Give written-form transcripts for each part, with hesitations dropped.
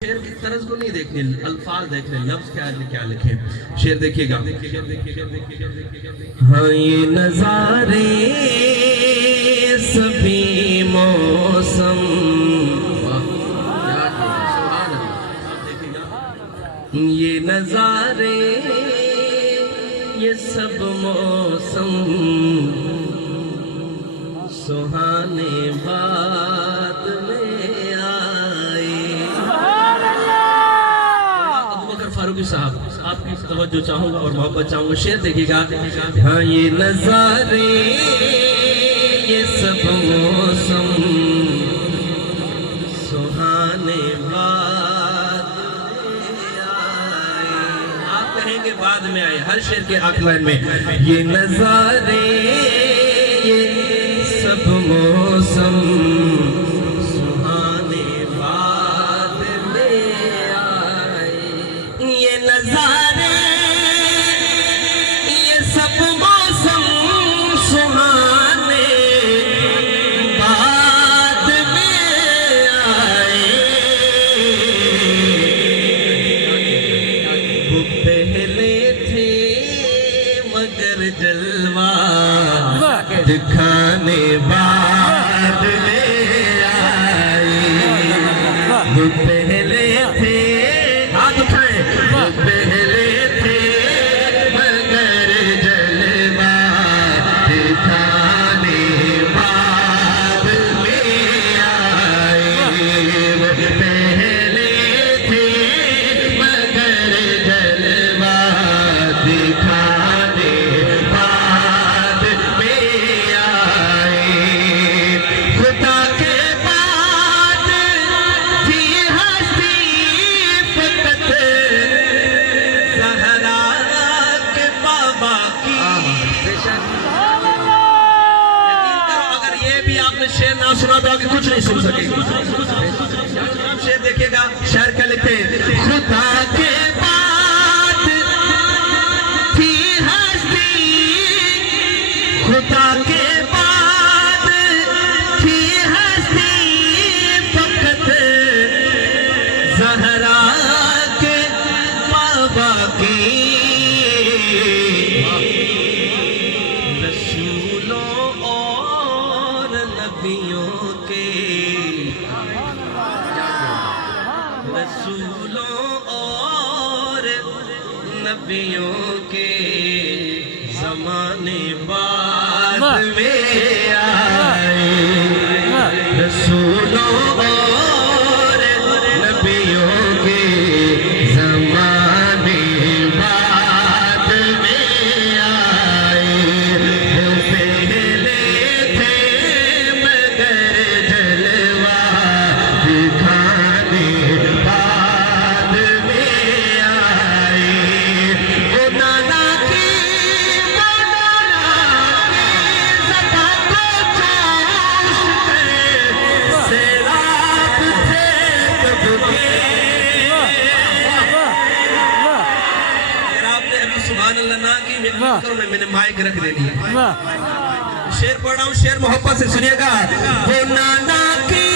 शेर की तरज को नहीं देखने, अल्फाज देखने, लफ्ज क्या लिखे। शेर देखिएगा। हाँ ये नजारे सभी मौसम, ये नजारे ये सब मौसम सुहाने बाद में आए। अबू बकर फारूकी साहब, आपकी तवज्जो चाहूंगा और मोहब्बत चाहूंगा। शेर देखिएगा। हाँ ये नजारे ये सब मौसम सुहाने बाद में आए। आप कहेंगे बाद में आए, हर शेर के आखिर लाइन में ये नजारे ये सब मौसम सुहाने बाद में आए। ये नजारे ये सब मौसम सुहाने बाद में आए। वो पहले थे मगर जलवा दिखाने बाद में आए। वो पहले थे, हाथ उठाएं, वो पहले थे मगर जलवा दिखाने बाद में आए। वो पहले थे मगर जलवा दिखाने बाद में आए। खुदा के बाद थी हस्ती फकत ज़हरा के बाबा की। यकीन करो अगर ये भी आपने शेर ना सुना तो आगे कुछ नहीं सुन सकेंगे। शेर देखिएगा, शेर क्या लिखते हैं। खुदा के बाद थी हस्ती, खुदा के बाद थी हस्ती फकत ज़हरा के बाबा की। रसूलों और नबियों के, रसूलों और नबियों के ज़माने बाद में आए। रसूलों और नबियों के ज़माने बाद में आए। वो पहले थे मगर जलवा दिखाने बाद में आए। वो नाना की ज़बां को चूस के सैराब थे कब के। आपने अभी सुभान अल्लाह ना की, मैंने माइक रख देनी है। शेर पढ़ रहा हूँ, शेर मोहब्बत से सुनिएगा। वो नाना की,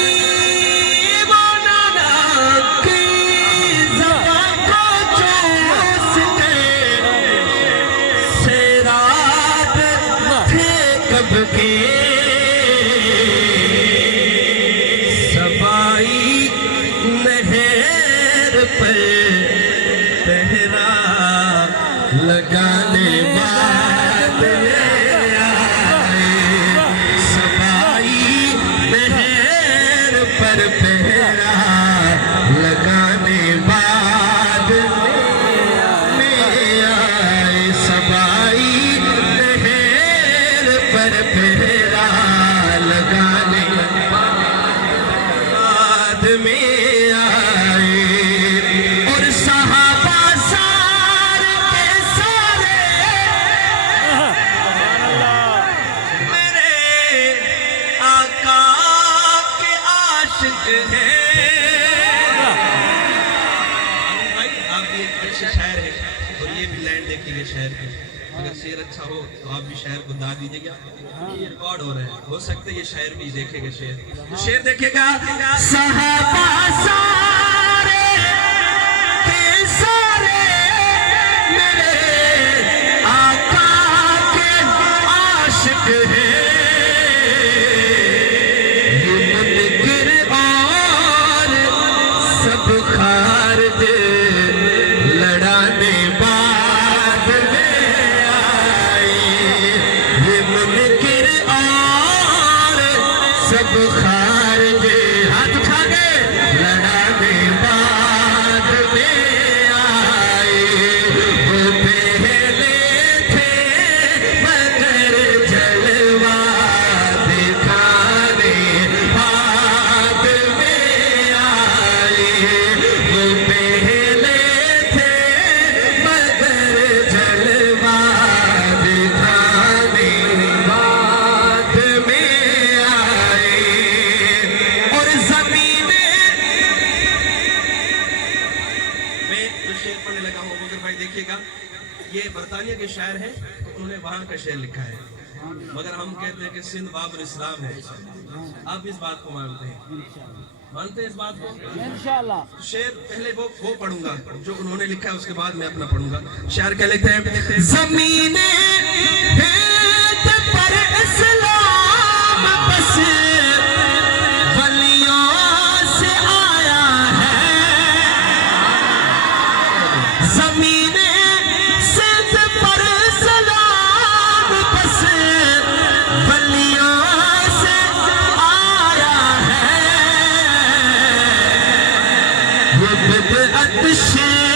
वो नाना की ज़बां को चूस के सैराब थे कब के। सबाई नहर पर पहरा लगाने बाद में आए। सबाई नहर पर पहरा लगाने बाद में आए। सबाई नहर पर पहरा लगाने बाद में आए। और सहाबा सारे के सारे मेरे आका के आशिक हैं। भाई आप भी एक अच्छे शायर हैं और ये भी लाइन देखिए शायर की। अगर शेर अच्छा हो तो आप भी शायर को दाद दीजिएगा। ये रिकॉर्ड हो रहा है, हो सकता है ये शायर भी देखेगा शेर। तो शेर देखेगा। सहाबा सारे सब खारज लड़ाने बाद में आए, ये मुनकिर और सब खारज हाथ उठा के लड़ाने बाद में आए। वो पहले थे मगर जलवा दिखाने बाद में आए। वो पहले थे मगर जलवा दिखाने बाद में आए। और जमीने मैं जो शेर पढ़ने लगा हूँ मगर भाई देखिएगा, ये बरतानिया के शायर हैं, तो उन्होंने वहां का शेर लिखा है, मगर हम कहते हैं कि सिंध बाबुल इस्लाम है। आप इस बात को मानते हैं? मानते हैं इस बात को? इंशाल्लाह। शेर पहले वो पढ़ूंगा जो उन्होंने लिखा है, उसके बाद मैं अपना पढ़ूंगा। शायर क्या लिखते हैं? जमीने हेत पर इस्लाम बस वलियों से आया है। जमीने सिंध पर इस्लाम बस वलियों से आया है। ये बिदअत शेर